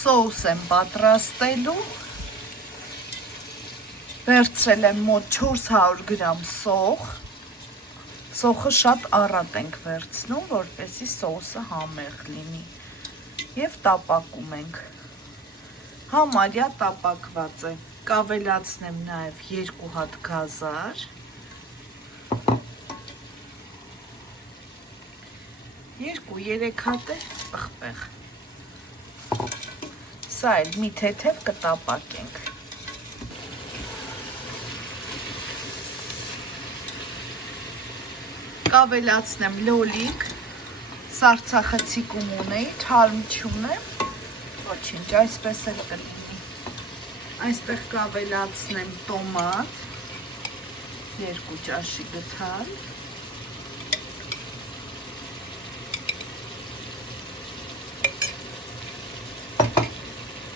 Սոուս եմ պատրաստելու, վերցրել եմ մոտ 400 գրամ սոխ, սոխը շատ առատ ենք վերցնում, որպեսզի սոուսը համեղ լինի և տապակում ենք, համարյա տապակված է, կավելացնեմ նաև 2 հատ գազար, 2-3 հատ է պղպեղ, սա էլ մի թեթև կտապակենք, կավելացնեմ լոլիկ, սարցախցիկում ունեի, թարմ չունեմ, ոչինչ, այսպես էլ կլինի, այստեղ կավելացնեմ տոմատ, 2 ճաշի գթալ,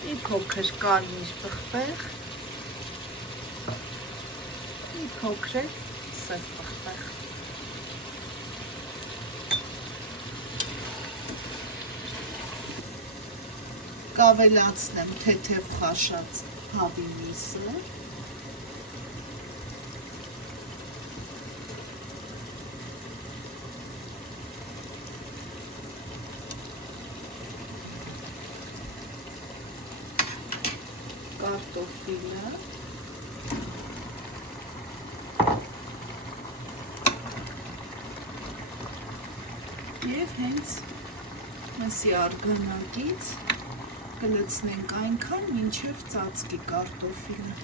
մի փոքր կարմիր պղպեղ, մի փոքր սև պղպեղ, կավելացնեմ թեթև խաշած հավի միսը, կարտոֆիլը, և հենց մսի արգանակից կլցնենք այնքան, մինչև ծածկի կարտոֆիլը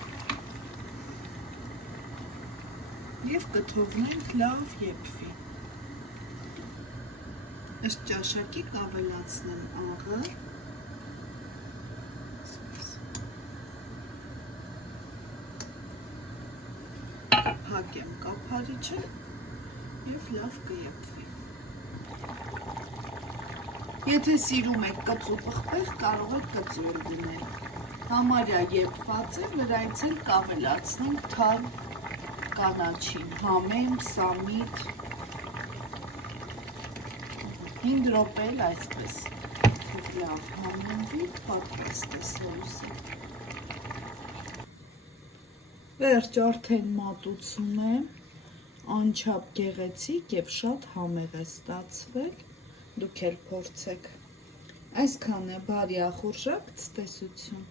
և կթողնենք լավ եփվի, ըստ ճաշակի կավելացնեմ աղը, փակեմ կափարիչը և լավ կեփվի։ Եթե սիրում եք կծու պղպեղ, կարող եք կծու էլ դնել, համարյա եփված է, վրայից էլ կավելացնենք թարմ կանաչին, համեմ, սամիտ, 5 րոպե էլ այսպես, լավ համենվի, պատրաստ է սոուսը։ Վերջ արդեն մատուցում եմ, անչափ գեղեցիկ և շատ համեղ է ստացվել, դուք էլ փորձեք, այսքան է, բարի ախորժակ, ցտեսություն։